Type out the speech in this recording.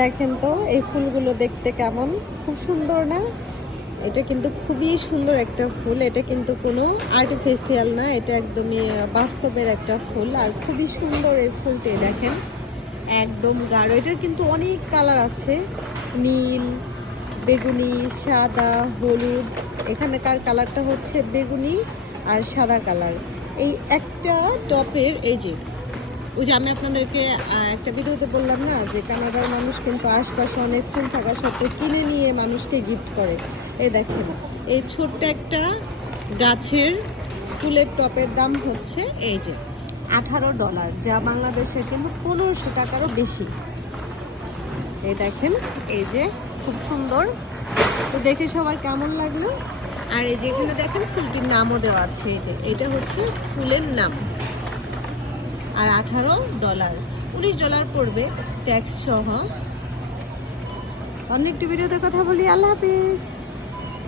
দেখেন তো এই ফুলগুলো দেখতে কেমন, খুব সুন্দর না? এটা কিন্তু খুবই সুন্দর একটা ফুল, এটা কিন্তু কোনো আর্টিফিশিয়াল না, এটা একদমই বাস্তবের একটা ফুল। আর খুবই সুন্দর এই ফুলটি, দেখেন একদম গাঢ়। এটার কিন্তু অনেক কালার আছে, নীল, বেগুনি, সাদা, হলুদ। এখানকার কালারটা হচ্ছে বেগুনি আর সাদা কালার। এই একটা টপের এই যে ওই যে আমি আপনাদেরকে একটা ভিডিওতে বললাম না যে কানাডার মানুষ কিন্তু আশপাশে অনেক ফুল থাকা সত্ত্বেও কিনে নিয়ে মানুষকে গিফট করে। এই দেখেন এই ছোট্ট একটা গাছের ফুলের টপের দাম হচ্ছে এই যে $18, যা বাংলাদেশে কিন্তু 1500 টাকারও বেশি। এই দেখেন, এই যে খুব সুন্দর। তো দেখে সবার কেমন লাগলো? আর এই যে এখানে দেখেন ফুলটির নামও দেওয়া আছে, এই যে এটা হচ্ছে ফুলের নাম। আর $18, $19 পড়বে ট্যাক্স সহ। অন্য একটি ভিডিওতে কথা বলি। আল্লাহ হাফিজ।